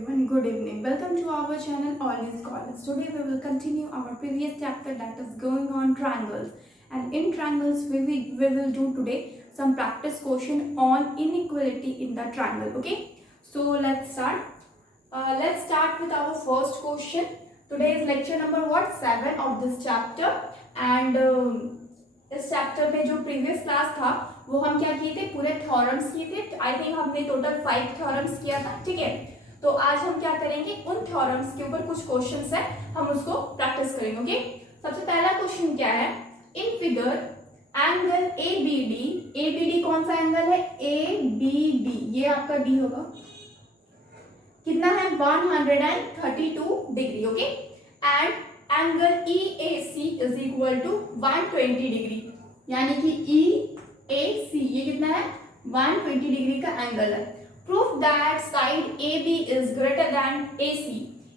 everyone, good evening. Welcome to our channel All is Scholars. Today we will continue our previous chapter that is going on triangles. And in triangles we will do today some practice question on inequality in the triangle. Okay, so let's start. Let's start with our first question. Today is lecture number what 7 of this chapter. And इस chapter में जो previous class था वो हम क्या किए थे, पूरे थ्योरम्स किए थे. आई थिंक हमने टोटल 5 थ्योरम्स किया था. ठीक है, तो आज हम क्या करेंगे, उन थ्योरम्स के ऊपर कुछ क्वेश्चंस है, हम उसको प्रैक्टिस करेंगे. ओके, सबसे पहला क्वेश्चन क्या है, इन फिगर एंगल ABD कौन सा एंगल है, ABD, ये आपका डी होगा, कितना है 132 degree. Okay, and angle EAC is equal to 120 degree, यानी कि EAC ये कितना है 120 डिग्री का एंगल है. Proof that side AB is greater then AC.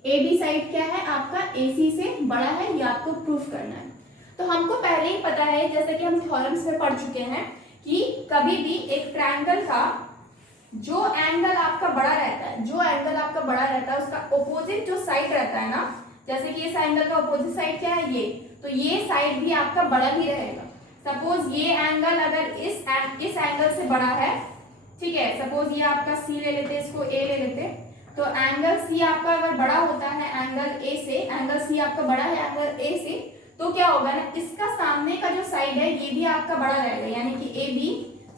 AB side क्या है आपका AC से बड़ा है, ये आपको प्रूफ करना है. तो हमको पहले ही पता है, जैसे कि हम थ्योरम्स में पढ़ चुके हैं, कि कभी भी एक ट्रायंगल का जो एंगल आपका बड़ा रहता है, उसका ओपोजिट जो साइड रहता है ना, जैसे कि इस एंगल का अपोजिट साइड क्या है ये, तो ये साइड भी आपका बड़ा ही रहेगा. सपोज ये एंगल अगर इस एंगल से बड़ा है, ठीक है, सपोज ये आपका C ले लेते, इसको A ले लेते, तो एंगल C आपका अगर बड़ा होता है एंगल A से, एंगल C आपका बड़ा है एंगल A से, तो क्या होगा ना, इसका सामने का जो साइड है ये भी आपका बड़ा रहेगा, यानी कि AB,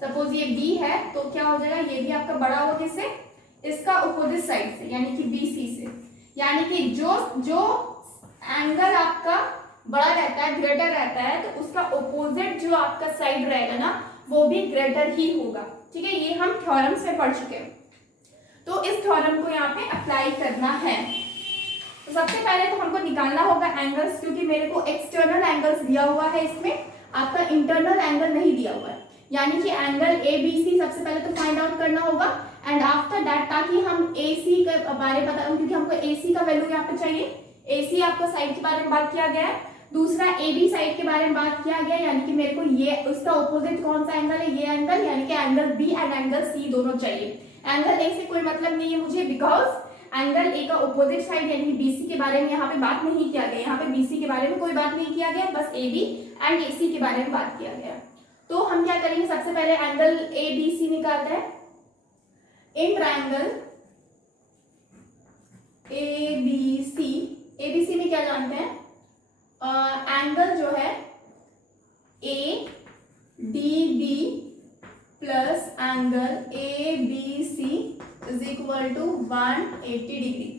सपोज ये B है, तो क्या हो जाएगा, ये भी आपका बड़ा होगा किससे, इसका अपोजिट साइड से, यानी कि BC से. यानी कि जो एंगल आपका बड़ा रहता है, ग्रेटर रहता है, तो उसका ओपोजिट जो आपका साइड रहेगा ना, वो भी ग्रेटर ही होगा. ठीक है, ये हम थ्योरम से पढ़ चुके हैं, तो इस थ्योरम को यहाँ पे अप्लाई करना है. तो सबसे पहले तो हमको निकालना होगा एंगल्स, क्योंकि मेरे को एक्सटर्नल एंगल्स दिया हुआ है, इसमें आपका इंटरनल एंगल नहीं दिया हुआ है. यानी कि एंगल ABC सबसे पहले तो फाइंड आउट करना होगा, एंड आफ्टर दैट, ताकि हम AC के बारे में पता, क्योंकि हमको AC का वैल्यू यहाँ पे चाहिए. AC आपका साइड के बारे में बात किया गया है, दूसरा AB साइड के बारे में बात किया गया, यानी कि मेरे को ये उसका ऑपोजिट कौन सा एंगल है, ये एंगल, यानी कि angle B and angle C दोनों चाहिए. एंगल A से कोई मतलब नहीं है मुझे, बिकॉज एंगल A का ऑपोजिट साइड यानी कि BC के बारे में यहाँ पे बात नहीं किया गया, यहाँ पे BC के बारे में कोई बात नहीं किया गया, बस AB एंड AC के बारे में बात किया गया. तो हम क्या करेंगे, सबसे पहले एंगल ABC निकालते हैं. इन ट्रायंगल ABC में क्या जानते हैं, एंगल जो है ADB plus angle ABC is equal to 180 degree.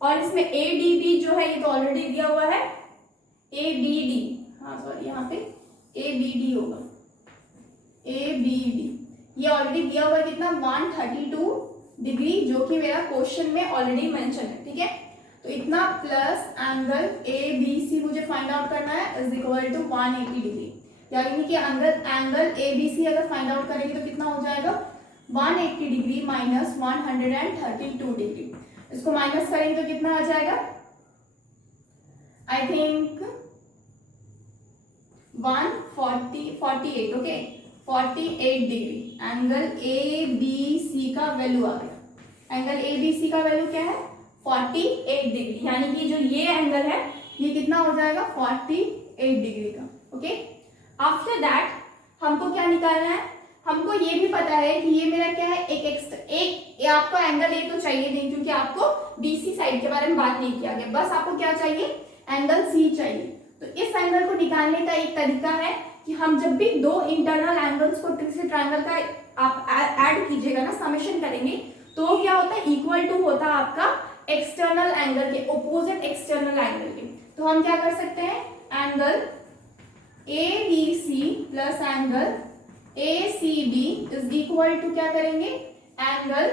और इसमें ADB जो है ये तो ऑलरेडी दिया हुआ है, ABD, हाँ सॉरी यहाँ पे ABD होगा, ABD ये ऑलरेडी दिया हुआ है, कितना 132 डिग्री, जो कि मेरा क्वेश्चन में ऑलरेडी मेंशन है. ठीक है, तो इतना प्लस एंगल ABC मुझे फाइंड आउट करना है इज इक्वल टू 180 डिग्री. यानी कि एंगल ABC अगर फाइंड आउट करेंगे तो कितना हो जाएगा, 180 डिग्री माइनस 132 डिग्री. इसको माइनस करेंगे तो कितना आ जाएगा, I think 148. Okay, 48 degree angle ABC का वैल्यू आ गया. एंगल ABC का वैल्यू क्या है 48 डिग्री, यानी कि जो ये एंगल है ये कितना हो जाएगा 48 डिग्री का. ओके, आफ्टर दैट हमको क्या निकालना है, हमको ये भी पता है कि ये मेरा क्या है, एक आपको एंगल A तो चाहिए नहीं, क्योंकि आपको BC साइड के बारे में बात नहीं किया गया, बस आपको क्या चाहिए, एंगल C चाहिए. तो इस एंगल को निकालने का एक तरीका है कि हम जब भी दो इंटरनल एंगल्स को किसी ट्रायंगल का आप ऐड कीजिएगा ना, समेशन करेंगे, तो क्या होता है, इक्वल टू होता है आपका एक्सटर्नल एंगल के, ओपोजिट एक्सटर्नल एंगल के. तो हम क्या कर सकते हैं, angle ABC plus angle ACB is equal to क्या करेंगे, एंगल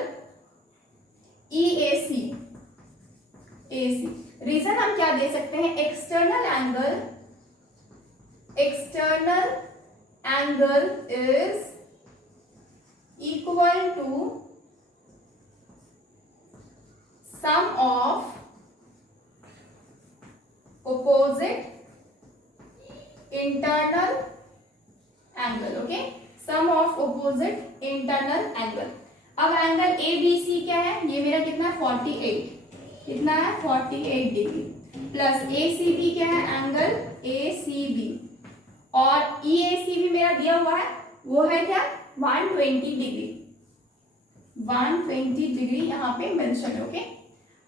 EAC. रीजन हम क्या दे सकते हैं, external angle is equal to sum of opposite internal angle. Okay, sum of opposite internal angle. अब एंगल ए बी सी क्या है, ये मेरा कितना है 48, कितना है 48 डिग्री, प्लस ए सी बी क्या है एंगल ए सी बी, और ई ए सी भी मेरा दिया हुआ है, वो है क्या 120 डिग्री, 120 डिग्री यहाँ पे मेंशन है। ओके,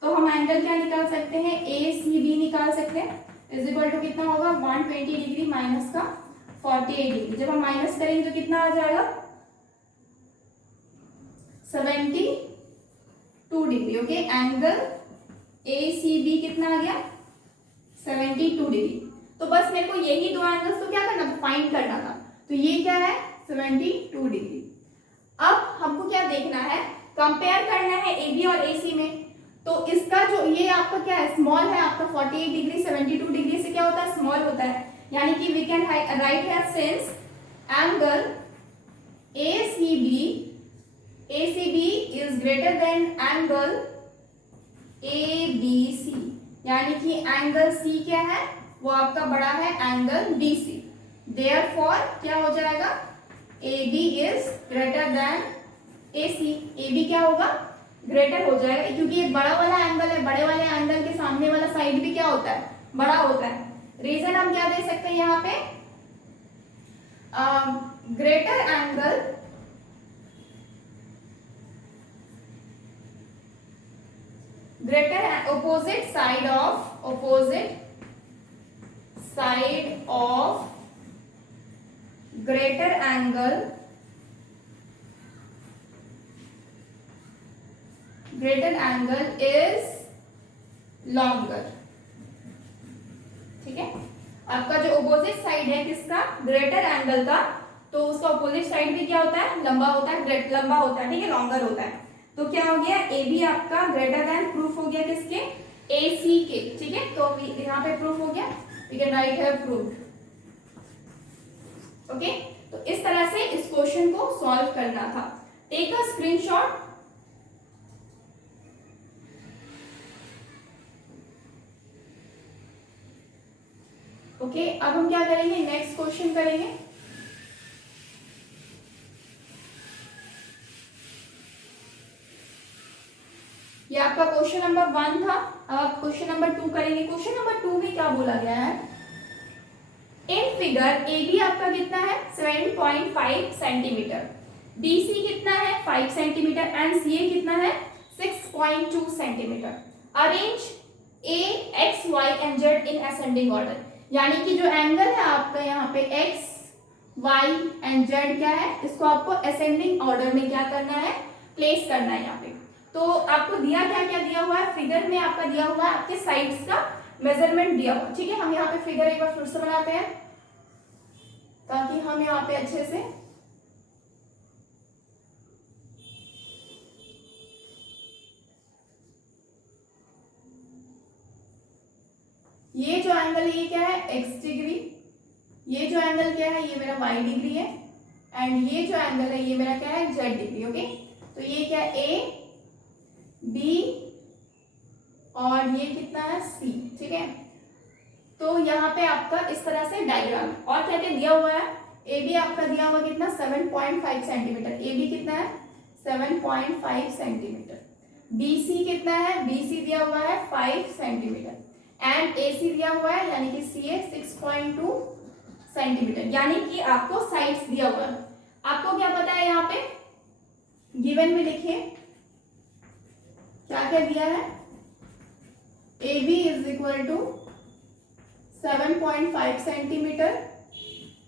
तो हम एंगल क्या निकाल सकते हैं, ए सी बी निकाल सकते हैं, इज इक्वल टू कितना होगा 120 डिग्री माइनस का 48 डिग्री, जब हम माइनस करेंगे तो कितना आ जाएगा 72 degree. Okay, angle A C B कितना आ गया 72 डिग्री। तो बस मेरे को यही दो एंगल्स तो क्या करना था, फाइंड करना था, तो ये क्या है 72 डिग्री। अब हमको क्या देखना है, कंपेयर करना है ए बी और ए सी में, तो इसका जो ये आपका क्या है स्मॉल है आपका 48 डिग्री 72 डिग्री से क्या होता है स्मॉल होता है, यानी कि वी कैन राइट है since angle ACB is greater than angle ABC, यानी कि एंगल C क्या है वो आपका बड़ा है एंगल BC, देयरफॉर क्या हो जाएगा AB is greater then AC, AB क्या होगा ग्रेटर हो जाएगा, क्योंकि ये बड़ा वाला एंगल है, बड़े वाले एंगल के सामने वाला साइड भी क्या होता है बड़ा होता है। रीजन हम क्या दे सकते हैं यहाँ पे, greater angle opposite side of greater angle is longer। ठीक है, आपका जो अपोजिट साइड है किसका ग्रेटर एंगल का, तो उसका अपोजिट साइड भी क्या होता है लंबा होता है, लंबा होता है, ठीक है लॉन्गर होता है। तो क्या हो गया ए बी आपका ग्रेटर देन, प्रूफ हो गया किसके ए सी के, ठीक है, तो यहाँ पे प्रूफ हो गया, वी कैन राइट है प्रूफ। ओके, तो इस तरह से इस क्वेश्चन को सॉल्व करना था। Take a screenshot. ओके, अब हम क्या करेंगे नेक्स्ट क्वेश्चन करेंगे। ये आपका क्वेश्चन नंबर 1 था, अब आप क्वेश्चन नंबर 2 करेंगे। क्वेश्चन नंबर 2 में क्या बोला गया है, इन फिगर ए बी आपका कितना है 7.5 सेंटीमीटर, बी सी कितना है 5 सेंटीमीटर एंड सी ए कितना है 6.2 centimetre. Arrange A X Y and Z in ascending order, यानी कि जो एंगल है आपका यहाँ पे एक्स वाई एंड जेड क्या है, इसको आपको असेंडिंग ऑर्डर में क्या करना है प्लेस करना है यहाँ पे। तो आपको दिया क्या क्या दिया हुआ है, फिगर में आपका दिया हुआ है आपके साइड्स का मेजरमेंट दिया हुआ, ठीक है। हम यहाँ पे फिगर एक बार फिर से बनाते हैं ताकि हम यहाँ पे अच्छे से ये जो एंगल है ये क्या है x डिग्री, ये जो एंगल क्या है ये मेरा y डिग्री है, एंड ये जो एंगल है ये मेरा क्या है z डिग्री। ओके, तो ये क्या है a b और ये कितना है c, ठीक है। तो यहाँ पे आपका इस तरह से डायग्राम, और क्या क्या दिया हुआ है, ए बी आपका दिया हुआ कितना 7.5 सेंटीमीटर, ए बी कितना है 7.5 सेंटीमीटर, बी सी कितना है, बी सी दिया हुआ है 5 सेंटीमीटर एंड ए सी दिया हुआ है यानी कि सी ए 6.2 सेंटीमीटर, यानी कि आपको साइड्स दिया हुआ है। आपको क्या पता है यहाँ पे गिवन में लिखिए क्या क्या दिया है, A B is equal to 7.5 centimetre,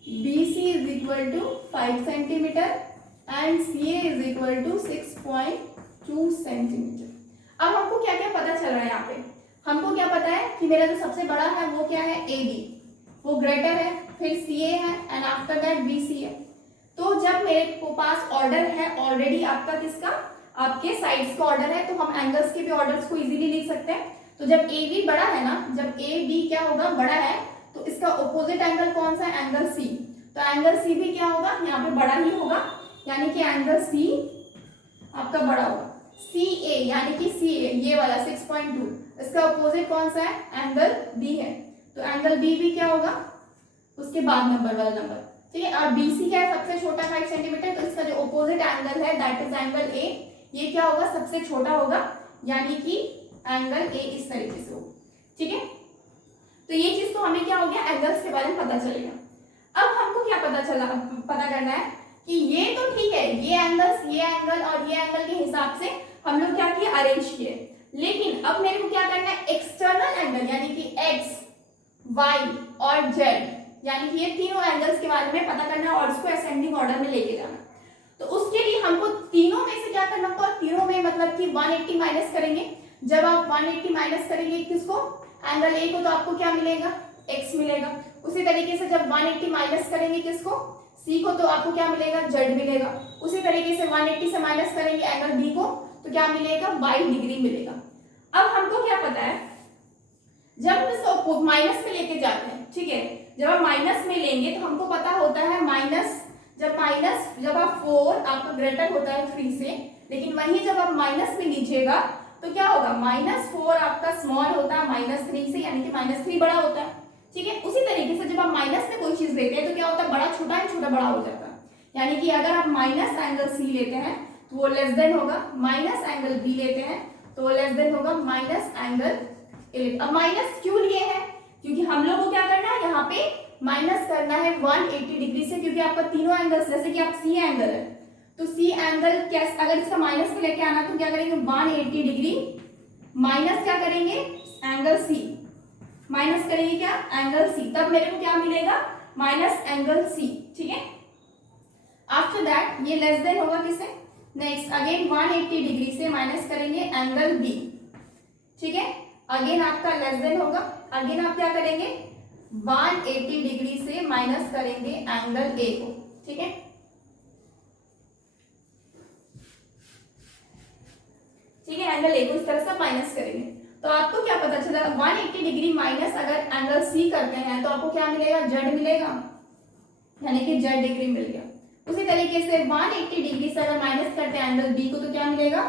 B C is equal to 5 centimetre and C A is equal to 6.2 centimetre. अब हमको क्या क्या पता चल रहा है यहाँ पे, हमको क्या पता है कि मेरा जो सबसे बड़ा है वो क्या है ए बी, वो ग्रेटर है, फिर सी ए है and after that B C है। तो जब मेरे पास ऑर्डर है ऑलरेडी आपका किसका, आपके साइड्स का ऑर्डर है, तो हम एंगल्स के भी ऑर्डर्स को इजीली लिख सकते हैं। तो जब ए बी बड़ा है ना, जब ए बी क्या होगा बड़ा है, तो इसका ऑपोजिट एंगल कौन सा है, एंगल सी, तो एंगल सी भी क्या होगा यहाँ पे बड़ा ही होगा, यानी कि एंगल सी आपका बड़ा होगा। सी ए यानी कि सी ए ये वाला 6.2, इसका ऑपोजिट कौन सा है, एंगल बी है, तो एंगल बी भी क्या होगा उसके बाद नंबर वाला नंबर, ठीक है। और बी सी क्या है सबसे छोटा 5 सेंटीमीटर, तो इसका जो ऑपोजिट एंगल है दैट इज एंगल ए, ये क्या होगा, सबसे छोटा होगा, यानी कि एंगल ए इस तरीके से होगा। ठीक है, तो ये चीज तो हमें क्या हो गया, एंगल्स के बारे में पता चलेगा। अब हमको क्या पता करना है कि ये तो ठीक है, ये एंगल्स, ये एंगल और ये एंगल के हिसाब से हम लोग क्या किए, अरेंज किए, लेकिन अब मेरे को क्या करना है, एक्सटर्नल एंगल यानी कि एक्स, वाई और जेड, यानी कि ये तीनों एंगल्स के बारे में पता करना है और उसको असेंडिंग ऑर्डर में लेके जाना। तो उसके लिए हमको तीनों में से क्या करना होगा, तीनों में मतलब कि 180 माइनस करेंगे। जब आप 180 माइनस करेंगे किसको, एंगल ए को, तो आपको क्या मिलेगा, एक्स मिलेगा। उसी तरीके से जब 180 माइनस करेंगे किसको, सी को, तो आपको क्या मिलेगा, जेड मिलेगा। उसी तरीके से 180 से माइनस करेंगे एंगल बी को, तो क्या मिलेगा, 22 डिग्री मिलेगा। अब हमको क्या पता है, जब हम इसको माइनस में लेके जाते हैं, ठीक है, जब आप माइनस में लेंगे तो हमको पता होता है माइनस, जब आप 4 आपका ग्रेटर होता है 3 से, लेकिन वहीं जब आप माइनस में लीजिएगा तो क्या होगा, -4 आपका स्मॉल होता है -3 से, यानी कि -3 बड़ा होता है। ठीक है, उसी तरीके से जब आप माइनस में कोई चीज लेते हैं तो क्या होता है, बड़ा छोटा है, छोटा बड़ा हो जाता है। यानी कि अगर आप माइनस एंगल सी लेते हैं तो वो लेस देन होगा, माइनस एंगल बी लेते हैं तो वो लेस देन होगा माइनस एंगल ए। अब माइनस क्यों लिए हैं, क्योंकि हम लोग को क्या करना है, यहाँ पे माइनस करना है 180 डिग्री से, क्योंकि आपका तीनों एंगल्स, जैसे कि आप सी एंगल है तो सी एंगल कैसे, अगर इसका माइनस में लेके आना तो क्या करेंगे, 180 डिग्री माइनस क्या करेंगे, एंगल सी, माइनस करेंगे क्या, एंगल सी, तब मेरे को क्या मिलेगा, माइनस एंगल सी। ठीक है, आफ्टर दैट ये लेस देन होगा किससे, नेक्स्ट अगेन 180 डिग्री से माइनस करेंगे एंगल बी। ठीक है, अगेन आपका लेस देन होगा, अगेन आप क्या करेंगे, 180 डिग्री से माइनस करेंगे एंगल ए को। ठीक है, ठीक है, एंगल ए को इस तरह से माइनस करेंगे तो आपको क्या पता चला, 180 डिग्री माइनस अगर एंगल सी करते हैं तो आपको क्या मिलेगा, जेड मिलेगा, यानी कि जेड डिग्री मिल गया। उसी तरीके से 180 डिग्री से अगर माइनस करते हैं एंगल बी को तो क्या मिलेगा,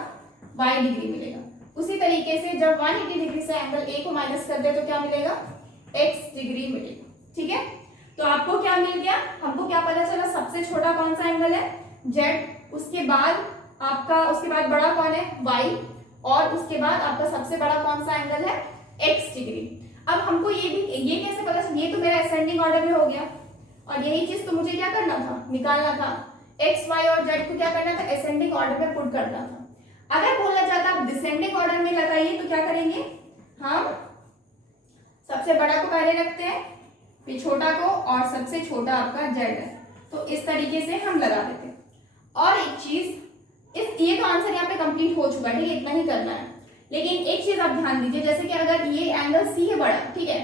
वाई डिग्री मिलेगा। उसी तरीके से जब 180 डिग्री से एंगल ए को माइनस करते हैं तो क्या मिलेगा, एक्स डिग्री मिलेगा। ठीक है, तो आपको क्या मिल गया, हमको क्या पता चला, सबसे छोटा कौन सा एंगल है, जेड, उसके बाद बड़ा कौन है, वाई, और उसके बाद आपका सबसे बड़ा कौन सा एंगल है, एक्स डिग्री। अब हमको ये कैसे पता चला, ये तो मेरा असेंडिंग ऑर्डर में हो गया और यही चीज तो मुझे क्या करना था, निकालना था, एक्स वाई और जेड को क्या करना था, असेंडिंग ऑर्डर में पुट करना था। अगर बोला जाता आप डिसेंडिंग ऑर्डर में लगाइए तो क्या करेंगे, हम सबसे बड़ा को पहले रखते हैं, फिर छोटा को, और सबसे छोटा आपका जेड है, तो इस तरीके से हम लगा देते हैं। और एक चीज, ये तो आंसर यहाँ पे कंप्लीट हो चुका है, ठीक है, इतना ही करना है। लेकिन एक चीज आप ध्यान दीजिए, जैसे कि अगर ये एंगल सी है बड़ा, ठीक है,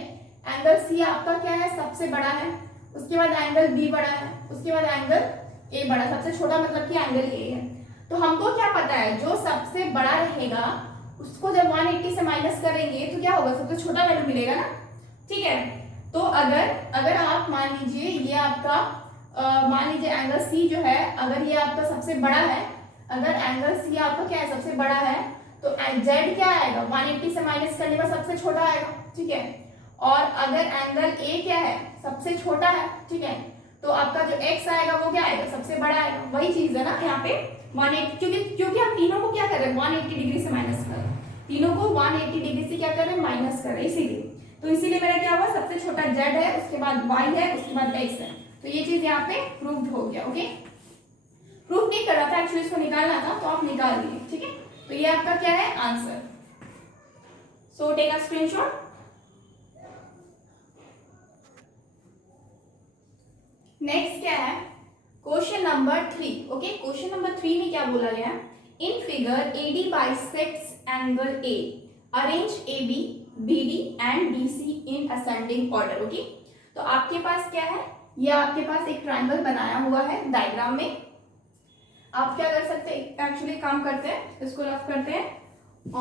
एंगल सी आपका क्या है, सबसे बड़ा है, उसके बाद एंगल बी बड़ा है, उसके बाद एंगल ए बड़ा, सबसे छोटा मतलब कि एंगल ए है। तो हमको क्या पता है, जो सबसे बड़ा रहेगा उसको जब 180 से माइनस करेंगे तो क्या होगा, सबसे छोटा वैल्यू मिलेगा ना। ठीक है, तो अगर आप मान लीजिए ये आपका मान लीजिए एंगल सी जो है, अगर ये आपका सबसे बड़ा है, अगर एंगल सी आपका क्या है, सबसे बड़ा है, तो जेड क्या आएगा, 180 से माइनस करने पर सबसे छोटा आएगा। ठीक है, और अगर एंगल ए क्या है, सबसे छोटा है, ठीक है, तो आपका जो एक्स आएगा वो क्या आएगा, सबसे बड़ा आएगा। वही चीज है ना यहाँ पे 180, क्योंकि हम तीनों को क्या कर रहे हैं, 180 डिग्री से माइनस कर रहे हैं, तीनों को 180 डिग्री से क्या कर रहे हैं, माइनस कर रहे हैं, इसीलिए। तो इसीलिए मेरा क्या हुआ, सबसे छोटा जेड है, उसके बाद वाई है, उसके बाद एक्स है, तो ये चीज यहाँ पे प्रूव्ड हो गया। ओके, प्रूफ नहीं कर रहा था एक्चुअली, इसको निकालना था तो आप निकाल दिए। ठीक है, तो ये आपका क्या है, answer. So take a screenshot. Next क्या है, question number 3। Okay, question number 3 में क्या बोला गया, in figure AD bisects angle A, arrange AB, BD and DC in ascending order. Okay, तो आपके पास क्या है, ये आपके पास एक ट्रायंगल बनाया हुआ है डायग्राम में। आप क्या कर सकते हैं, एक्चुअली काम करते हैं, इसको रफ करते हैं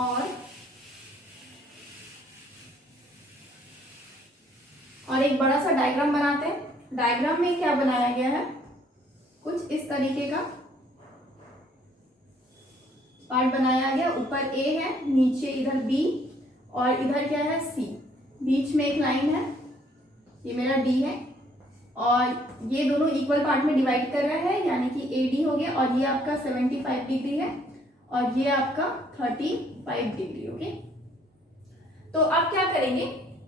और एक बड़ा सा डायग्राम बनाते हैं। डायग्राम में क्या बनाया गया है, कुछ इस तरीके का पार्ट बनाया गया, ऊपर A है, नीचे इधर B और इधर क्या है C, बीच में एक लाइन है, ये मेरा D है, और ये दोनों इक्वल पार्ट में डिवाइड कर रहा है, यानी कि AD हो गया, और ये आपका 75 डिग्री है, और ये आपका 35 डिग्री। ओके, तो अब क्या करेंगे,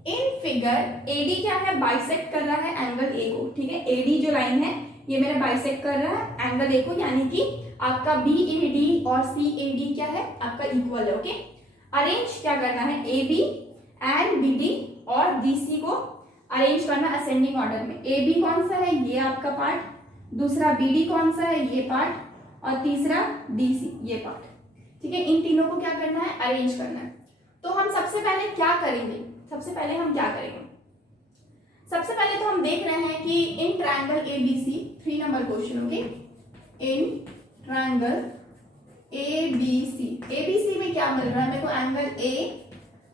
इन फिगर एडी क्या है, बाइसेक्ट कर रहा है एंगल ए को। ठीक है, एडी जो लाइन है ये मेरा बाइसेक्ट कर रहा है एंगल ए को, यानी कि आपका बी ए डी और सी ए डी क्या है, आपका इक्वल है। ओके, अरेंज क्या करना है, A B and B D और डी सी को अरेंज करना असेंडिंग ऑर्डर में। ए बी कौन सा है, ये आपका पार्ट, दूसरा बी डी कौन सा है, ये पार्ट, और तीसरा डी सी, ये पार्ट। ठीक है, इन तीनों को क्या करना है, अरेंज करना है। तो हम सबसे पहले क्या करेंगे, सबसे पहले हम क्या करेंगे, सबसे पहले तो हम देख रहे हैं कि in triangle A B C, 3 number question. Okay, in triangle A B C में क्या मिल रहा है मेरे को, angle A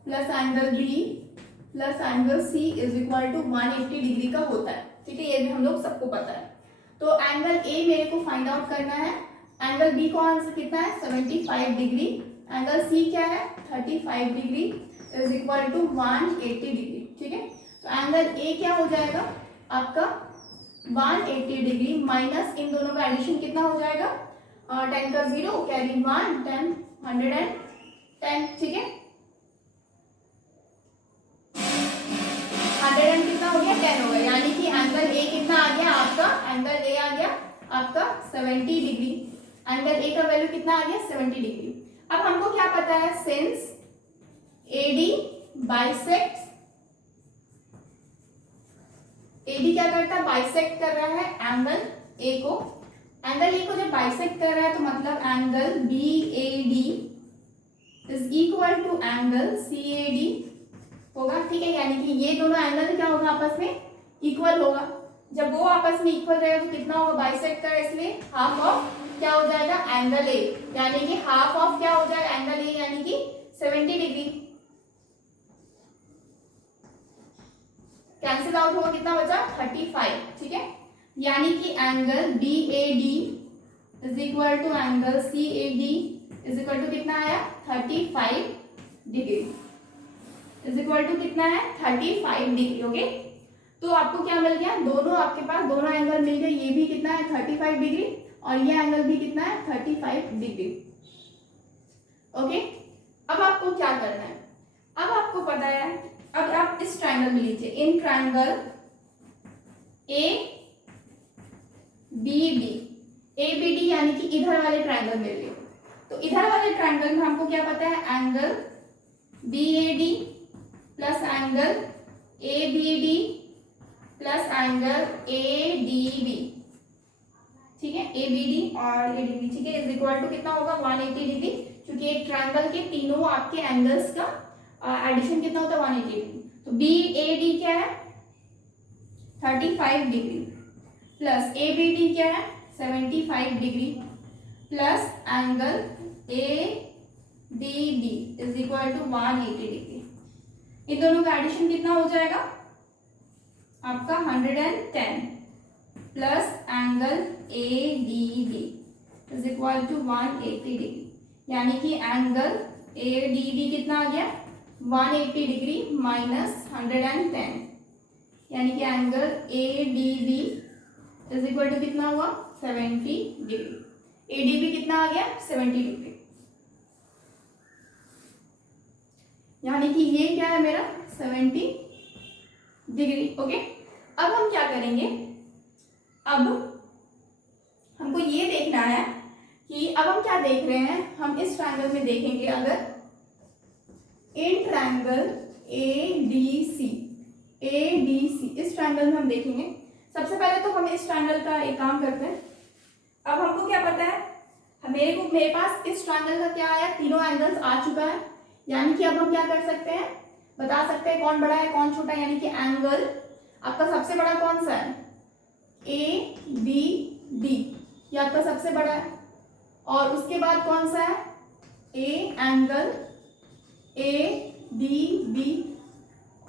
plus angle B plus angle C is equal to 180 degree का होता है। ठीक है, ये भी हम लोग सबको पता है। तो एंगल ए मेरे को फाइंड आउट करना है, एंगल बी का आंसर कितना है, 75 डिग्री, एंगल सी क्या है, 35 degree is equal to 180 degree. ठीक है, तो एंगल ए क्या हो जाएगा आपका 180 डिग्री माइनस इन दोनों का एडिशन कितना हो जाएगा, 10 का 0 कैरी 1 10 110। ठीक है, 100 कितना हो गया, 10 हो गया, यानी कि एंगल ए कितना आ गया आपका, एंगल ए आ गया आपका 70 डिग्री। एंगल ए का वैल्यू कितना आ गया, 70 डिग्री। अब हमको क्या पता है, सिंस एडी बाइसेक्ट्स, एडी क्या करता है, बाइसेक्ट कर रहा है एंगल ए को। एंगल ए को जब बाइसेक्ट कर रहा है तो मतलब angle B A D is equal to angle C A D होगा। ठीक है, यानी कि ये दोनों एंगल क्या होगा, आपस में इक्वल होगा। जब वो आपस में इक्वल रहेगा तो कितना होगा, बाइसेक्ट कर, इसलिए हाफ ऑफ क्या हो जाएगा, एंगल ए, यानी कि हाफ ऑफ क्या हो जाएगा, एंगल ए, यानी कि 70 डिग्री। कैंसिल आउट होगा, कितना बचा, 35। ठीक है, यानी कि angle B A D is equal to angle C A D is equal to कितना आया, 35 डिग्री, इज इक्वल टू कितना है, 35 डिग्री। ओके, तो आपको क्या मिल गया, दोनों आपके पास दोनों एंगल मिल गए, ये भी कितना है 35 डिग्री और ये एंगल भी कितना है 35 डिग्री। ओके, अब आपको क्या करना है, अब आपको पता है, अब आप इस ट्रायंगल में लीजिए, in triangle A B D यानी कि इधर वाले ट्रायंगल में लिए, तो इधर वाले ट्रायंगल में हमको क्या पता है, angle B A D plus angle A B D plus angle A D B. ठीक है, ए बी डी और ए डी बी। ठीक है, इज इक्वल टू कितना होगा, 180 डिग्री, क्योंकि एक ट्रायंगल के तीनों आपके एंगल्स का एडिशन कितना होता है, 180 डिग्री। तो बी ए डी क्या है, 35 degree plus A B D क्या है, 75 degree plus angle A D B is equal to 180 degree. इन दोनों का एडिशन कितना हो जाएगा आपका, 110 plus angle A D B is equal to 180 degree, यानी कि एंगल ए डी बी कितना आ गया, 180 डिग्री माइनस 110, यानी कि angle A D B is equal to कितना हुआ, 70 डिग्री। ए डी बी कितना आ गया, 70 डिग्री, यानी कि ये क्या है मेरा 70 डिग्री। ओके, अब हम क्या करेंगे, अब हमको ये देखना है कि अब हम क्या देख रहे हैं, हम इस ट्रायंगल में देखेंगे, अगर इन ट्रायंगल ए डी सी इस ट्रायंगल में हम देखेंगे। सबसे पहले तो हम इस ट्रायंगल का एक काम करते हैं। अब हमको क्या पता है, मेरे पास इस ट्रायंगल का क्या आया, तीनों एंगल्स आ चुका है, यानी कि अब हम क्या कर सकते हैं, बता सकते हैं कौन बड़ा है कौन छोटा है। यानी कि एंगल आपका सबसे बड़ा कौन सा है, ए बी डी, ये आपका सबसे बड़ा है, और उसके बाद कौन सा है, एंगल ए डी बी,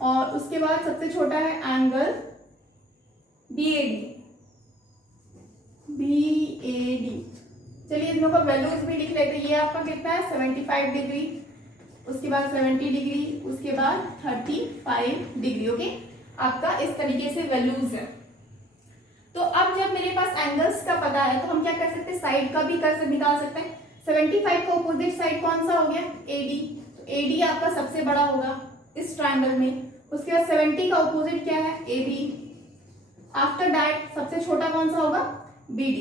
और उसके बाद सबसे छोटा है एंगल बी ए डी। चलिए इन लोगों का वैल्यूज भी लिख लेते हैं। ये आपका कितना है 75 डिग्री, उसके बाद 70 डिग्री, उसके बाद 35 डिग्री। ओके, आपका इस तरीके से वैल्यूज है। तो अब जब मेरे पास एंगल्स का पता है तो हम क्या कर सकते हैं, साइड का भी निकाल सकते हैं। 75 का अपोजिट साइड कौन सा हो गया? AD। तो AD आपका सबसे बड़ा होगा इस ट्रायंगल में। उसके बाद 70 का अपोजिट क्या है? AB। आफ्टर दैट सबसे छोटा कौन सा होगा? BD।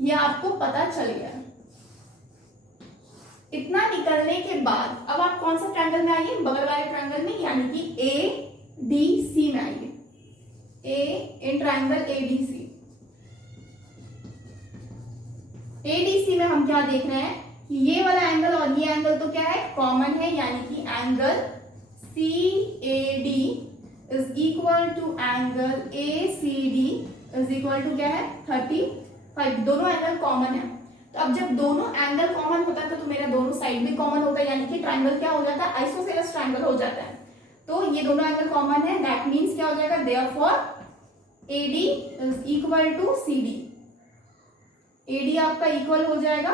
ये आपको पता चल गया। इतना निकलने के बाद अब आप कौन सा ट्रायंगल में आइए? बगल वाले ट्रायंगल में, यानी कि ADC में आइए। A in triangle ADC। ADC में हम क्या देख रहे हैं कि ये वाला एंगल और ये एंगल तो क्या है? कॉमन है, यानी कि angle CAD is equal to angle ACD is equal to क्या है? 35। दोनों एंगल कॉमन है। तो अब जब दोनों एंगल कॉमन होता है तो मेरा दोनों साइड भी कॉमन होता है, यानी कि ट्रायंगल क्या हो जाता है? आइसोसेलेस ट्रायंगल हो जाता है। तो ये दोनों एंगल कॉमन है, दैट मींस क्या हो जाएगा? Therefore AD is equal to CD। AD आपका इक्वल हो जाएगा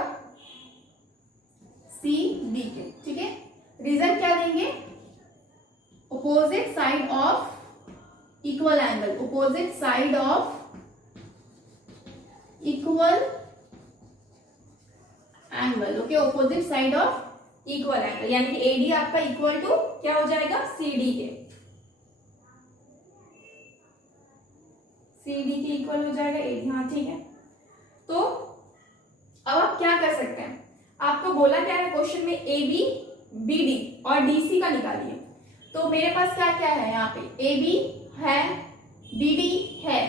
CD के, ठीक है। रीजन क्या देंगे? Opposite side of equal angle, opposite side of equal angle, okay, opposite side of equal angle, यानी कि AD आपका इक्वल टू क्या हो जाएगा? CD के। CD के इक्वल हो जाएगा AD, हाँ ठीक है। तो अब आप क्या कर सकते हैं? आपको बोला क्या है क्वेश्चन में? AB, BD और DC का निकालिए। तो मेरे पास क्या क्या है यहाँ पे? AB है, BD है,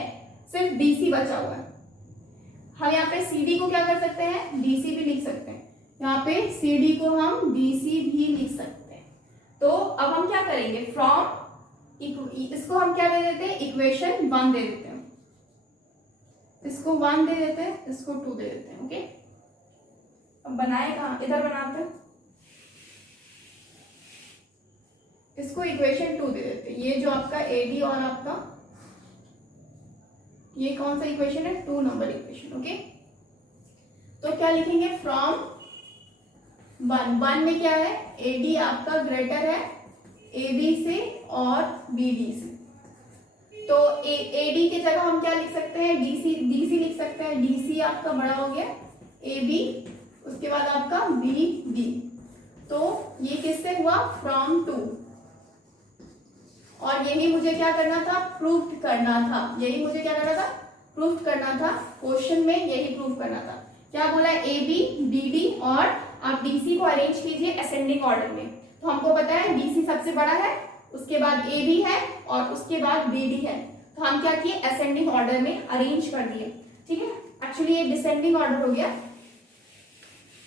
सिर्फ DC बचा हुआ है। हम यहाँ पे CD को क्या कर सकते हैं? DC भी लिख सकते हैं। यहाँ पे CD को हम DC भी लिख सकते हैं। तो अब हम क्या करेंगे? फ्रॉम इसको हम क्या दे देते हैं? इक्वेशन 1 दे देते हैं। इसको 1 दे देते हैं, इसको 2 दे देते हैं, ओके। अब बनाए कहाँ? इधर बनाते हैं। इसको इक्वेशन 2 दे देते हैं। ये जो आपका AD और आपका ये कौन सा इक्वेशन है? 2 नंबर इक्वेशन, ओके। तो क्या लिखेंगे? फ्रॉम 1 में क्या है? AD आपका ग्रेटर है AB से और BD से। तो AD की जगह हम क्या लिख सकते हैं? DC लिख सकते हैं। DC आपका बड़ा हो गया AB, उसके बाद आपका BD। तो ये किससे हुआ? फ्रॉम 2। और यही मुझे क्या करना था? प्रूफ करना था। यही मुझे क्या करना था? प्रूफ करना था। क्वेश्चन में यही प्रूफ करना था। क्या बोला? AB, BD और आप DC को अरेंज कीजिए असेंडिंग ऑर्डर में। तो हमको पता है DC सबसे बड़ा है, उसके बाद AB है और उसके बाद BD है। तो हम क्या किए? असेंडिंग ऑर्डर में अरेंज कर दिए, ठीक है। एक्चुअली ये डिसेंडिंग ऑर्डर हो गया।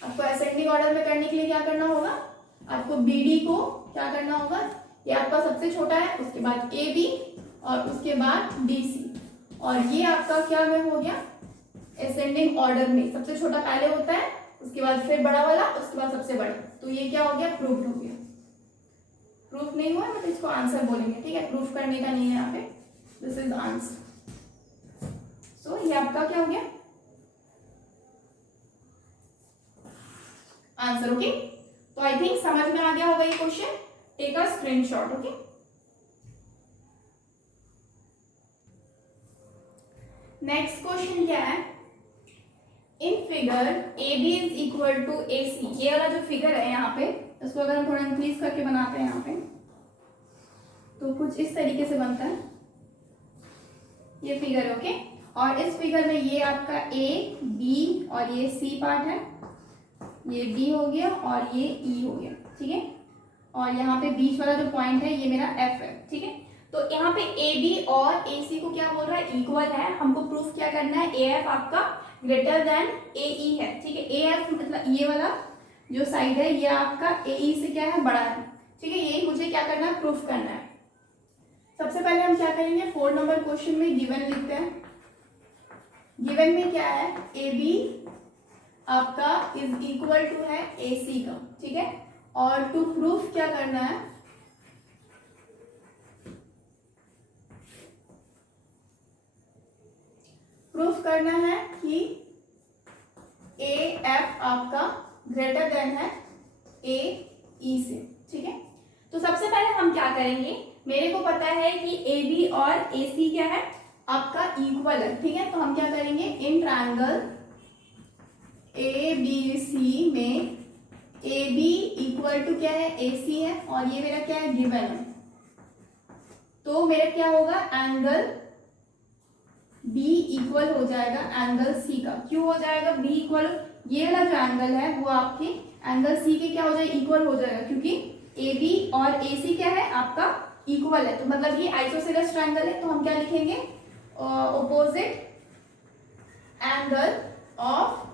आपको असेंडिंग ऑर्डर में करने के लिए क्या करना होगा? आपको BD को क्या करना होगा? ये आपका सबसे छोटा है, उसके बाद AB और उसके बाद DC, और ये आपका क्या में हो गया? असेंडिंग ऑर्डर में सबसे छोटा पहले होता है, उसके बाद फिर बड़ा वाला, उसके बाद सबसे बड़ा। तो ये क्या हो गया? प्रूफ हो गया। प्रूफ नहीं हुआ मतलब इसको आंसर बोलेंगे, ठीक है। प्रूफ करने का नहीं है यहाँ पे, दिस इज आंसर। सो ये आपका क्या हो गया? Answer, okay. तो आई थिंक समझ में आ गया होगा ये question. Take a screenshot, okay. Next question क्या है? In figure AB is equal to AC, ये वाला जो फिगर है यहाँ पे, इसको अगर हम थोड़ा इंक्रीज करके बनाते हैं यहाँ पे, तो कुछ इस तरीके से बनता है ये फिगर, ओके। और इस फिगर में ये आपका A, B और ये C पार्ट है, ये D हो गया और ये E हो गया, ठीक है। और यहाँ पे बीच वाला जो पॉइंट है ये मेरा F है, ठीक है। तो यहाँ पे AB और AC को क्या बोल रहा है? इक्वल है। हमको प्रूफ क्या करना है? AF आपका ग्रेटर देन AE है, ठीक है। AF मतलब ये वाला जो साइड है ये आपका AE से क्या है? बड़ा है, ठीक है। यही मुझे क्या करना है? प्रूफ करना है। सबसे पहले हम क्या करेंगे? 4 नंबर क्वेश्चन में गिवन लिखते हैं। गिवन में क्या है? AB आपका इज इक्वल टू है AC का, ठीक है। और टू प्रूफ क्या करना है? प्रूफ करना है कि AF आपका ग्रेटर देन है AE से, ठीक है। तो सबसे पहले हम क्या करेंगे? मेरे को पता है कि AB और AC क्या है? आपका इक्वल है, ठीक है। तो हम क्या करेंगे? इन ट्रायंगल ए बी सी में ए बी इक्वल टू क्या है, ए सी है, और ये मेरा क्या है, गिवन है। तो मेरा क्या होगा, एंगल बी इक्वल हो जाएगा एंगल सी का। क्यों हो जाएगा बी इक्वल, ये वाला जो एंगल है वो आपके एंगल सी के क्या हो जाएगा, इक्वल हो जाएगा, क्योंकि ए बी और ए सी क्या है आपका, इक्वल है। तो मतलब ये आइसोसेलेस ट्रायंगल है, तो हम क्या लिखेंगे, opposite angle of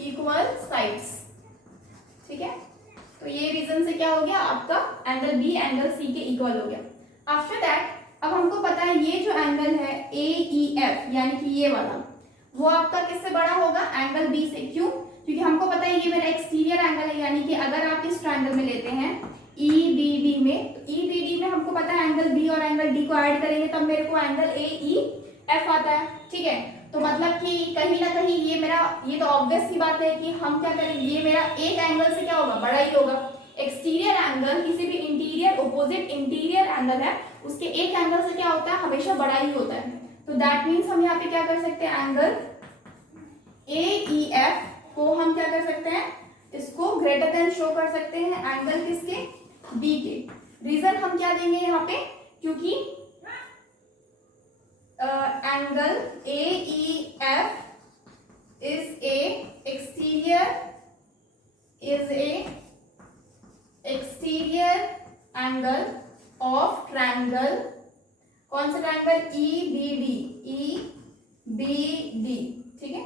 equal sides. ठीक है, तो ये रीजन से क्या हो गया, आपका एंगल बी एंगल सी के इक्वल हो गया। आफ्टर दैट अब हमको पता है ये जो एंगल है ए ई एफ, यानी कि ये वाला, वो आपका किससे बड़ा होगा, एंगल बी से। क्यों, क्योंकि हमको पता है ये मेरा एक्सटीरियर एंगल है, यानी कि अगर आप इस ट्रायंगल में लेते हैं ई बी डी में, तो ई बी डी में हमको पता है एंगल बी और एंगल डी को ऐड करेंगे तब मेरे को एंगल ए ई एफ आता है। ठीक है, तो मतलब कि कहीं ना कहीं ये मेरा, ये तो ऑब्वियस सी बात है कि हम क्या करेंगे, ये मेरा एक एंगल से क्या होगा, बड़ा ही होगा। एक्सटीरियर एंगल किसी भी इंटीरियर, ऑपोजिट इंटीरियर एंगल है, उसके एक एंगल से क्या होता है, हमेशा बड़ा ही होता है। तो दैट मीन्स हम यहाँ पे क्या कर सकते हैं, एंगल ए ई एफ को हम क्या कर सकते हैं, इसको ग्रेटर देन शो कर सकते हैं एंगल किसके, बी के। रीजन हम क्या देंगे यहाँ पे, क्योंकि angle A E F is a exterior angle of triangle, कौन सा ट्रायंगल, ई बी डी। ठीक है,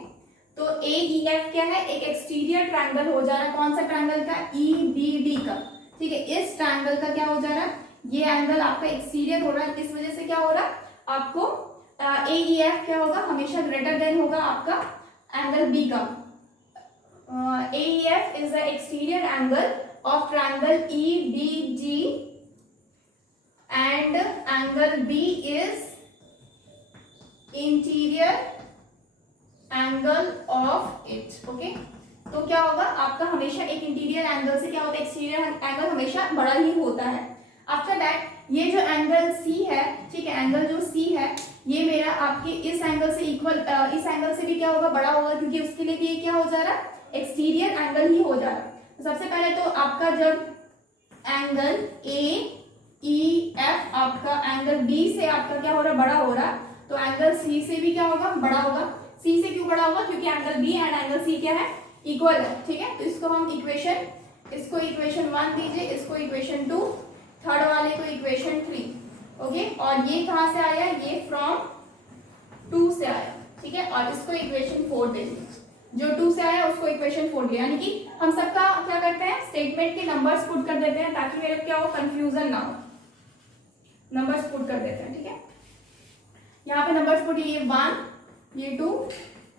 तो ए ई एफ क्या है, एक एक्सटीरियर ट्रायंगल हो जा रहा है, कौन सा ट्रायंगल का, ई बी डी का। ठीक है, इस ट्रायंगल का क्या हो जा रहा है, ये एंगल आपका एक्सटीरियर हो रहा है, इस वजह से क्या हो रहा है आपको, ए ई एफ क्या होगा, हमेशा ग्रेटर देन होगा आपका एंगल बी का। A E F is the exterior angle of triangle E B G and angle B is interior angle of it. Okay, तो क्या होगा आपका, हमेशा एक इंटीरियर एंगल से क्या होता है, एक्सटीरियर एंगल हमेशा बड़ा ही होता है। आफ्टर दैट ये जो एंगल सी है, ठीक है, एंगल जो सी है ये मेरा आपके इस एंगल से इक्वल, इस एंगल से भी क्या होगा, बड़ा होगा, क्योंकि उसके लिए भी ये क्या हो जा रहा है, एक्सटीरियर एंगल ही हो जा रहा है। तो सबसे पहले तो आपका जब एंगल ए ई एफ आपका एंगल बी से आपका क्या हो रहा है, बड़ा हो रहा है, तो एंगल सी से भी क्या होगा, बड़ा होगा। सी से क्यों बड़ा होगा, क्योंकि angle B and angle C क्या है, इक्वल है। ठीक है, तो इसको हम इक्वेशन, इसको इक्वेशन 1 दीजिए, इसको इक्वेशन 2, थर्ड वाले को इक्वेशन 3। ओके, और ये कहां से आया, ये फ्रॉम 2 से आया। ठीक है, और इसको इक्वेशन 4 दे दीजिए, जो 2 से आया उसको इक्वेशन 4 दिया, यानी कि हम सबका क्या करते हैं, स्टेटमेंट के नंबर्स पुट कर देते हैं ताकि मेरे क्या हो, कंफ्यूजन ना हो, नंबर्स पुट कर देते हैं। ठीक है, यहाँ पे नंबर्स पुट, ये 1, ये 2,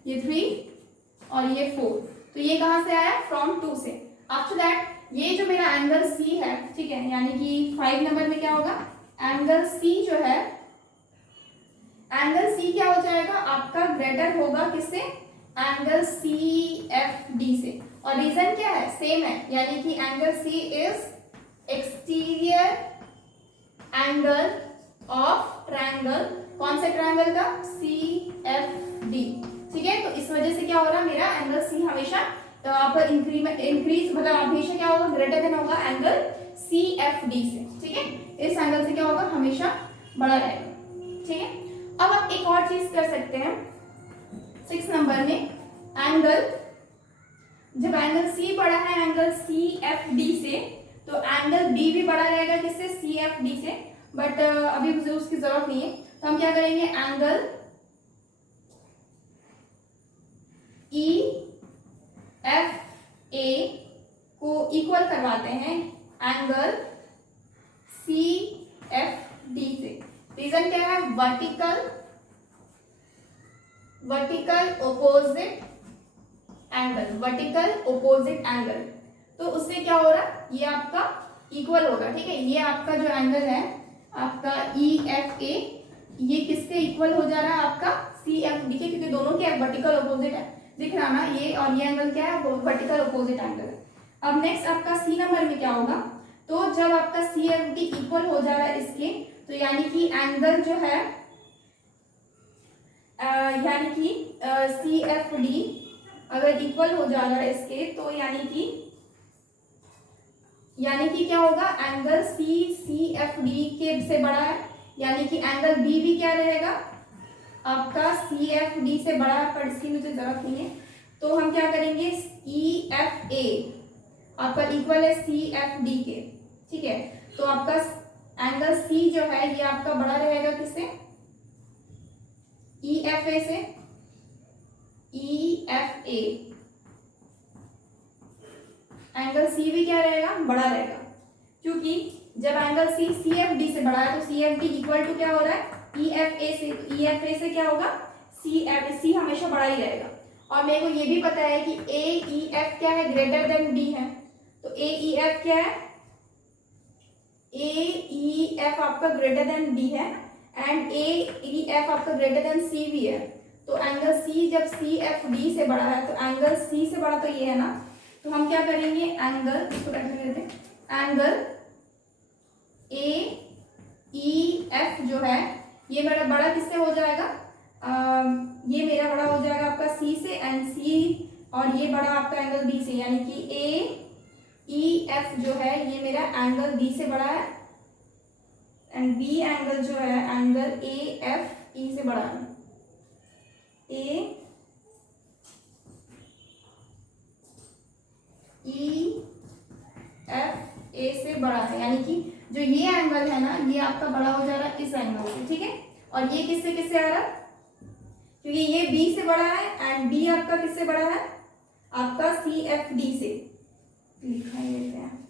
ये 3 और ये 4। तो ये कहां से आया, फ्रॉम 2 से। आफ्टर दैट ये जो मेरा एंगल सी है, ठीक है, यानी कि 5 नंबर में क्या होगा, एंगल सी जो है, एंगल सी क्या हो जाएगा आपका, ग्रेटर होगा किससे, एंगल सी एफ डी से। और रीजन क्या है, सेम है, यानी कि angle C is exterior angle of triangle, कौन से ट्रायंगल का, सी एफ डी। ठीक है, तो इस वजह से क्या हो रहा है, मेरा एंगल सी हमेशा पर इंक्रीज, मतलब हमेशा क्या होगा, ग्रेटर देन होगा एंगल सी एफ डी से। ठीक है, इस एंगल से क्या होगा, हमेशा बड़ा रहेगा। ठीक है, अब आप एक और चीज कर सकते हैं 6 नंबर में, एंगल, जब एंगल सी बड़ा है एंगल सी एफ डी से, तो एंगल बी भी बड़ा रहेगा किससे, सी एफ डी से, बट अभी मुझे उसकी जरूरत नहीं है। तो हम क्या करेंगे, एंगल ई एफ ए को इक्वल करवाते हैं एंगल सी एफ डी से। रीजन क्या है, वर्टिकल ओपोजिट एंगल, तो उससे क्या हो रहा है, ये आपका इक्वल होगा। ठीक है, ये आपका जो एंगल है आपका ई एफ ए, ये किससे इक्वल हो जा रहा है, आपका सी एफ डी के, क्योंकि दोनों के वर्टिकल ओपोजिट है, दिख रहा ना, ये और ये एंगल क्या है, वर्टिकल ओपोजिट एंगल है। अब नेक्स्ट आपका सी नंबर में क्या होगा, तो जब आपका सी एफ डी इक्वल हो जा रहा है इसके, तो यानी कि एंगल जो है, यानी कि सी एफ डी अगर इक्वल हो जा रहा है इसके, तो यानी कि क्या होगा, angle C C F D के से बड़ा है, यानी कि एंगल बी भी क्या रहेगा आपका सी एफ डी से बड़ा है, पर इसकी मुझे जरूरत नहीं है। तो हम क्या करेंगे, ई एफ ए आपका इक्वल है सी एफ डी के, ठीक है। तो आपका एंगल सी जो है ये आपका बड़ा रहेगा किससे, ई एफ ए से, E F A angle C भी क्या रहेगा, बड़ा रहेगा, क्योंकि जब angle C C F D से बड़ा है तो C F D equal to क्या हो रहा है, ई एफ ए से। तो ई एफ ए से क्या होगा, सी हमेशा बड़ा ही रहेगा। और मेरे को ये भी पता है कि ए ई एफ क्या है, ग्रेटर देन बी है। तो ए ई एफ क्या है, ए ई एफ आपका ग्रेटर देन बी है, एंड ए ई एफ आपका ग्रेटर देन सी भी है। तो एंगल सी जब सी एफ डी से बड़ा है, तो एंगल सी से बड़ा तो ये है ना, तो हम क्या करेंगे, एंगल इसको रखने देते हैं, एंगल ए ई एफ जो है ये मेरा बड़ा किससे हो जाएगा, ये मेरा बड़ा हो जाएगा आपका सी से, एंड सी और ये बड़ा आपका एंगल बी से, यानी कि ए ई एफ जो है ये मेरा एंगल बी से बड़ा है, एंड बी एंगल जो है एंगल ए एफ ई से बड़ा है, ए ई एफ ए से बड़ा है, यानी कि जो ये एंगल है ना ये आपका बड़ा हो जा रहा है इस एंगल से, ठीक है। और ये किससे किससे आ रहा है, क्योंकि ये बी से बड़ा है, एंड बी आपका किससे बड़ा है, आपका सी एफ डी से। लिखा लेते हैं,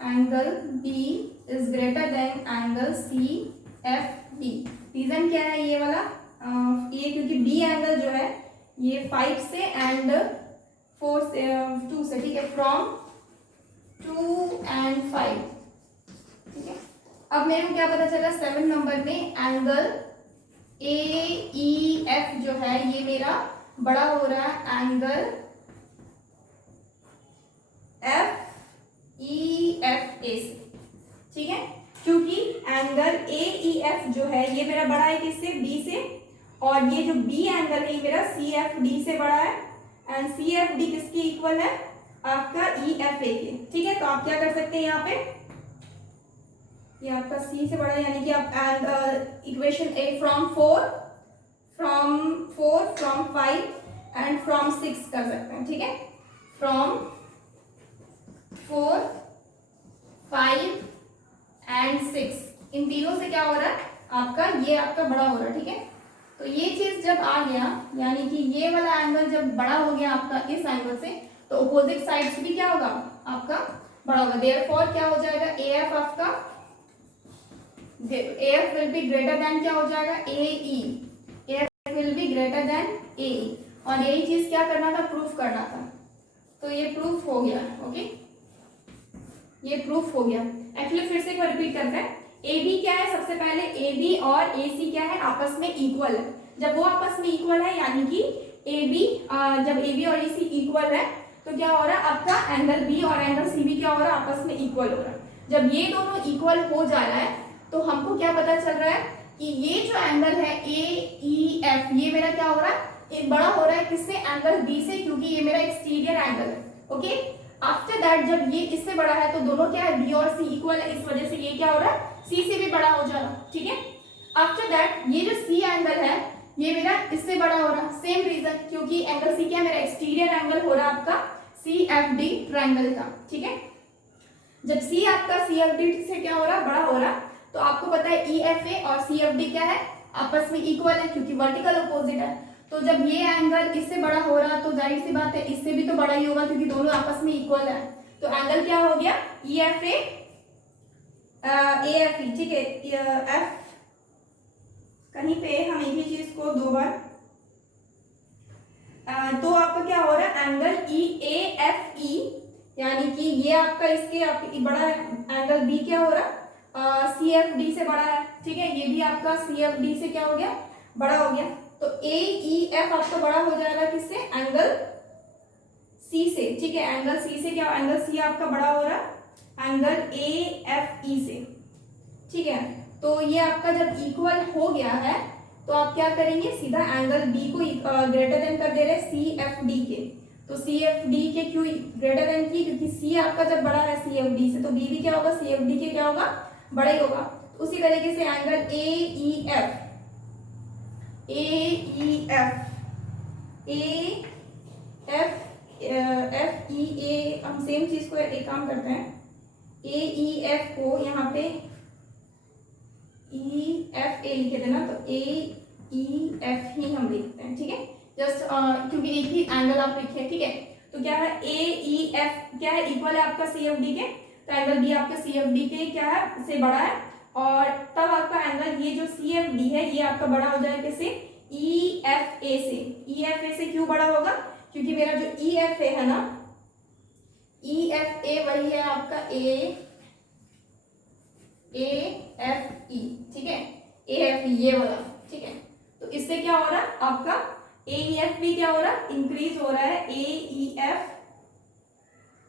angle B is greater than angle C F D. Reason क्या है ये वाला, ये क्योंकि बी एंगल जो है ये 5 से एंड 4 से 2 से, ठीक है, फ्रॉम 2 and 5, ठीक है। अब मेरे को क्या पता चला 7 नंबर में, एंगल ए ई एफ जो है ये मेरा बड़ा हो रहा है angle F E F A से, ठीक है, क्योंकि एंगल ए ई एफ जो है ये मेरा बड़ा है किससे, बी से, और ये जो बी एंगल है ये मेरा सी एफ डी से बड़ा है, एंड सी एफ डी किसकी इक्वल है, आपका ई एफ ए के, ठीक है। तो आप क्या कर सकते हैं यहाँ पे, ये आपका सी से बड़ा है, यानी कि आप equation A from 4 from 5 and from 6 कर सकते हैं, ठीक है। फ्रॉम 4 5 एंड 6 इन तीनों से क्या हो रहा है आपका, ये आपका बड़ा हो रहा है, ठीक है। तो ये चीज जब आ गया, यानी कि ये वाला एंगल जब बड़ा हो गया आपका इस एंगल से, तो अपोजिट साइड से भी क्या होगा आपका बड़ा होगा। देयरफॉर क्या हो जाएगा, ए एफ आपका, A F will be greater than क्या हो जाएगा, A E F will be greater than A E. और यही चीज क्या करना था, प्रूफ करना था। तो ये प्रूफ हो गया, ओके, ये प्रूफ हो गया। एक्चुअली फिर से एक बार रिपीट करते हैं, ए बी क्या है, सबसे पहले ए बी और ए सी क्या है, आपस में इक्वल है। जब वो आपस में इक्वल है, यानी कि ए बी, जब ए बी और ए सी इक्वल है, तो क्या हो रहा है आपका एंगल बी और एंगल सी भी क्या हो रहा है, आपस में इक्वल हो रहा है। जब ये दोनों इक्वल हो जा रहा है, तो हमको क्या पता चल रहा है कि ये जो एंगल है ए ई एफ, ये मेरा क्या हो रहा है, ये बड़ा हो रहा है किससे, एंगल बी से, क्योंकि ये मेरा एक्सटीरियर एंगल है, ओके। आफ्टर दैट जब ये इससे बड़ा है, तो दोनों क्या है, बी और सी इक्वल है, इस वजह से ये क्या हो रहा है, सी से भी बड़ा हो जा रहा है, ठीक है। आफ्टर दैट ये जो सी एंगल है ये मेरा इससे बड़ा हो रहा है, सेम रीजन, क्योंकि एंगल सी क्या है, मेरा एक्सटीरियर एंगल हो रहा है आपका सी एफ डी ट्राइंगल का, ठीक है। जब सी आपका सी एफ डी से क्या हो रहा है, बड़ा हो रहा है, तो आपको पता है ई एफ ए और सी एफ डी क्या है, आपस में इक्वल है, क्योंकि वर्टिकल अपोजिट है। तो जब ये एंगल इससे बड़ा हो रहा है, तो जाहिर सी बात है इससे भी तो बड़ा ही होगा, क्योंकि दोनों आपस में इक्वल है। तो एंगल क्या हो गया, E F A F E, ठीक है। एफ कहीं पे हम एक ही चीज को दो बार, तो आपका क्या हो रहा है, angle E A F E, यानी कि ये आपका इसके आपकी बड़ा है, एंगल बी क्या हो रहा है, सी एफ डी से बड़ा है, ठीक है। ये भी आपका सी एफ डी से क्या हो गया, बड़ा हो गया। तो ए ई एफ आपका बड़ा हो जाएगा किससे, एंगल सी से, ठीक है। एंगल सी से क्या, एंगल सी आपका बड़ा हो रहा है एंगल ए एफ ई से, ठीक है। तो ये आपका जब इक्वल हो गया है, तो आप क्या करेंगे, सीधा एंगल बी को ग्रेटर देन कर दे रहे हैं सी एफ डी के। तो सी एफ डी के क्यों ग्रेटर देन की, क्योंकि सी आपका जब बड़ा है सी एफ डी से, तो बी भी क्या होगा, सी एफ डी के क्या होगा, बड़ा ही होगा। तो उसी तरीके से angle A E F, F E A, हम सेम चीज को एक काम करते हैं, ए ई एफ को यहाँ पे ई एफ ए लिखे थे ना, तो ए ई एफ ही हम लिखते हैं, ठीक है, जस्ट क्योंकि एक ही एंगल आप लिखे, ठीक है। तो क्या है, ए ई एफ क्या है, इक्वल है आपका सी एफ डी के, तो एंगल बी आपका सी एफ डी के क्या है, से बड़ा है, और तब आपका एंगल ये जो सी एफ डी है ये आपका बड़ा हो जाएगा किससे, ई एफ ए से। ई एफ ए से क्यों बड़ा होगा, क्योंकि मेरा जो ई एफ ए है ना, ई एफ ए वही है आपका ए एफ ई, ठीक है, ए एफ ई ये वाला, ठीक है। तो इससे क्या हो रहा है आपका ए ई एफ भी क्या हो रहा है, इंक्रीज हो रहा है, ए ई एफ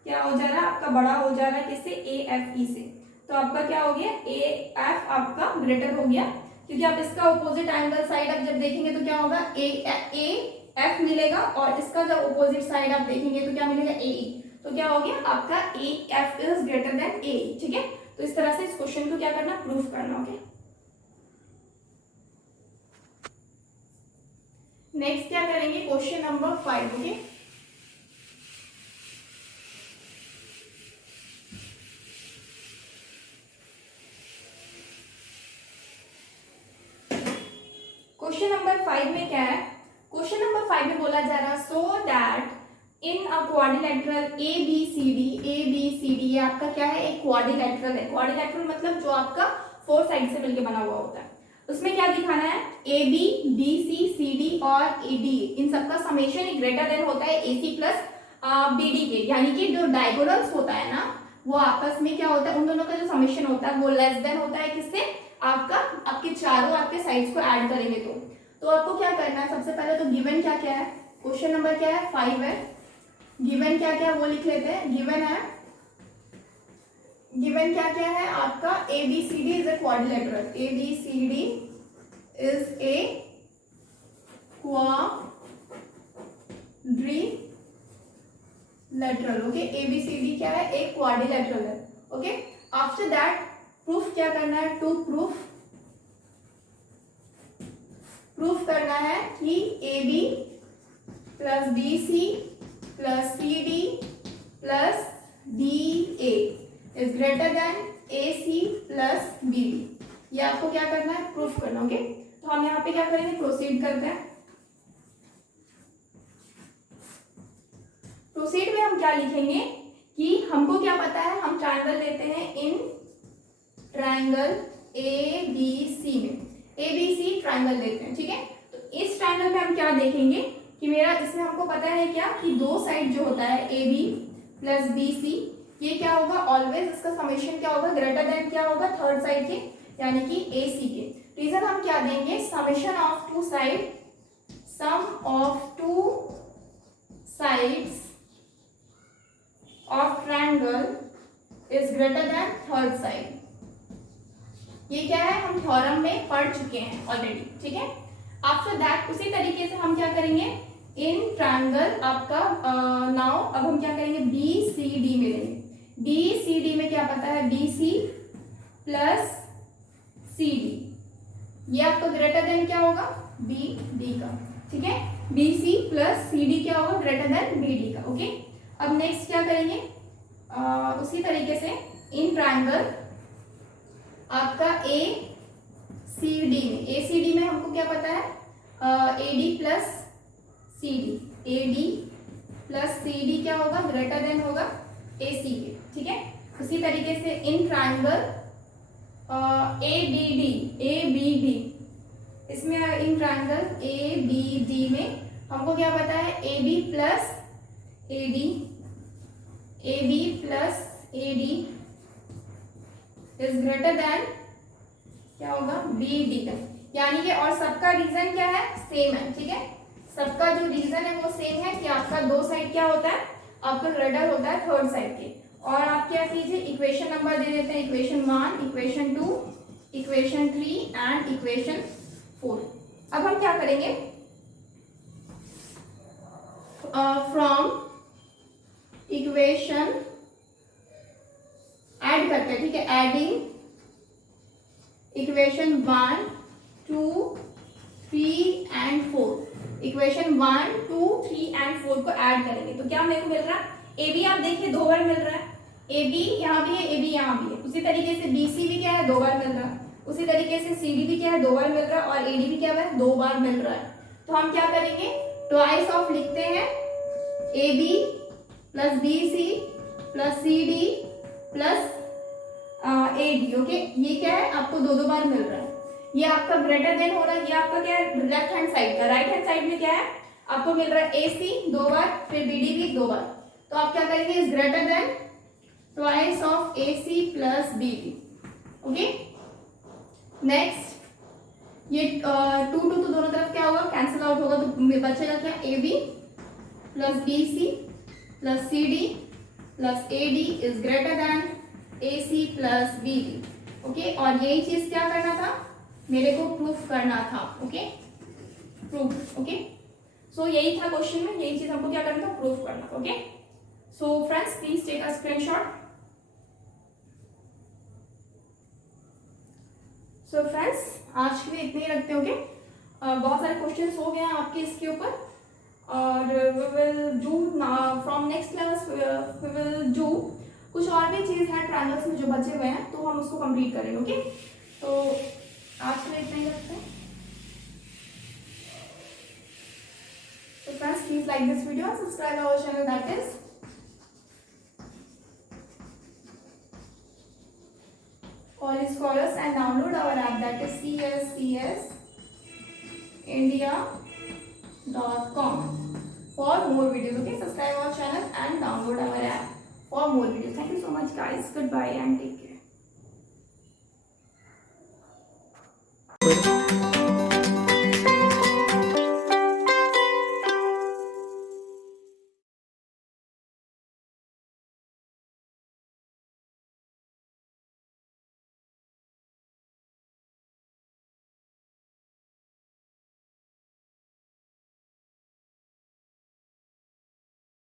क्या हो जा रहा है आपका, बड़ा हो जा रहा है किससे, ए एफ ई से। तो आपका क्या हो गया, ए एफ आपका ग्रेटर हो गया, क्योंकि आप इसका ऑपोजिट एंगल साइड आप जब देखेंगे तो क्या होगा, ए एफ मिलेगा, और इसका जब ऑपोजिट साइड आप देखेंगे तो क्या मिलेगा, ए ई। तो क्या हो गया आपका A F is greater than A E, ठीक है। तो इस तरह से इस क्वेश्चन को क्या करना, प्रूफ करना, ओके। नेक्स्ट क्या करेंगे, question number 5, okay. Question number 5 में क्या है, क्वेश्चन नंबर 5 में बोला जा रहा है, so that in a quadrilateral A B C D, ये आपका क्या है, एक क्वाड्रिलेटरल है। क्वाड्रिलेटरल मतलब जो आपका 4 साइड से मिलकर बना हुआ होता है। उसमें क्या दिखाना है, A B C C D और ए डी, इन सबका समेशन ग्रेटर देन होता है ए सी प्लस बी डी के, यानी कि जो डायगोनल्स होता है ना, वो आपस में क्या होता है, उन दोनों का जो समेशन होता है वो लेस देन होता है किससे, आपका आपके चारों आपके साइड्स को ऐड करेंगे तो आपको क्या करना है, सबसे पहले तो गिवन क्या क्या है, क्वेश्चन नंबर क्या है, 5 है, गिवन क्या क्या वो लिख लेते हैं। गिवन है, गिवन क्या क्या है आपका, A B C D is a quadrilateral, A B C D is a quadrilateral, okay. A B C D क्या है, एक क्वाड्रिलेटरल है, ओके। आफ्टर दैट प्रूफ क्या करना है, टू प्रूफ करना है कि A B plus B C plus C D plus D A is greater than A C plus B D, ये आपको क्या करना है, प्रूफ करना, ओके। तो हम यहाँ पे क्या करेंगे, प्रोसीड करते हैं। प्रोसीड में हम क्या लिखेंगे कि हमको क्या पता है, हम ट्रायंगल लेते हैं इन ट्रायंगल ए बी सी में, ए बी सी ट्रायंगल लेते हैं, ठीक है। तो इस ट्रायंगल में हम क्या देखेंगे कि मेरा इसमें हमको पता है क्या कि दो साइड जो होता है A B plus B C, ये क्या होगा, ऑलवेज इसका समेशन क्या होगा, ग्रेटर देन क्या होगा, थर्ड साइड के, यानी कि ए सी के। रीजन हम क्या देंगे, summation of two side, sum of two sides of triangle is greater than third side. ये क्या है, हम थ्योरम में पढ़ चुके हैं ऑलरेडी, ठीक है। आफ्टर दैट उसी तरीके से हम क्या करेंगे, इन ट्रायंगल आपका नाउ अब हम क्या करेंगे, बी सी डी में लेंगे। बी सी डी में क्या पता है, B C plus C D, ये आपका ग्रेटर देन क्या होगा, बी डी का, ठीक है। B C plus C D क्या होगा, ग्रेटर देन बी डी का, ओके। अब नेक्स्ट क्या करेंगे, उसी तरीके से इन ट्रायंगल आपका ए सी डी में, ए सी डी में हमको क्या पता है, A D plus C D, A D plus C D क्या होगा, ग्रेटर देन होगा ए सी के, ठीक है। उसी तरीके से in triangle A B D, इसमें in triangle A B D में हमको क्या पता है, A B plus A D, A B plus A D is greater than क्या होगा, बी डी का, यानी कि और सबका रीजन क्या है, सेम है, ठीक है। सबका जो रीजन है वो सेम है कि आपका दो साइड क्या होता है, आपका ग्रेटर होता है थर्ड साइड के। और आप क्या कीजिए, इक्वेशन नंबर दे देते हैं, equation 1, equation 2, equation 3 and equation 4, अब हम क्या करेंगे, फ्रॉम इक्वेशन ऐड करते हैं, ठीक है, adding equation 1 2 3 and 4, equation 1 2 3 and 4 को ऐड करेंगे तो क्या मेरे को मिल रहा है, ए बी आप देखिए 2 बार मिल रहा है, ए बी यहाँ भी है, ए बी यहाँ भी है, उसी तरीके से बी सी भी क्या है 2 बार मिल रहा है, उसी तरीके से सी डी भी क्या है 2 बार मिल रहा है, और ए डी भी क्या है 2 बार मिल रहा है। तो हम क्या करेंगे, ट्वाइस ऑफ लिखते हैं, A B plus B C plus C D plus A D, okay, ये क्या है आपको 2 बार मिल रहा है, ये आपका ग्रेटर देन हो रहा है, ये आपका क्या है लेफ्ट हैंड साइड का, राइट हैंड साइड में क्या है आपको मिल रहा है ए सी 2 बार, फिर बी डी भी 2 बार, तो आप क्या करेंगे, is greater than twice of A C plus B D, okay. Next ये 2 2 तो दोनों तरफ क्या होगा कैंसिल आउट होगा, तो बचेगा क्या, A B plus B C plus C D plus A D is greater than A C plus B D, okay. और यही चीज क्या करना था, मेरे को प्रूफ करना था, ओके, प्रूफ, ओके। सो यही था क्वेश्चन में, यही चीज हमको क्या करना था, प्रूफ करना था, okay. So friends please take a screenshot. So friends आज के लिए इतने ही रखते हैं, ओके। बहुत सारे क्वेश्चंस हो गए हैं आपके इसके ऊपर, और we will do from next class, we will do कुछ और भी चीज़ है ट्रायंगल्स में जो बचे हुए हैं, तो हम उसको कंप्लीट करेंगे, ओके। तो आज के लिए इतना ही रखते हैं। So friends, please like this video and subscribe our channel, that is All Scholars, and download our app, that is cscsindia.com for more videos, okay. Subscribe our channel and download our app for more videos. Thank you so much guys, goodbye and take care.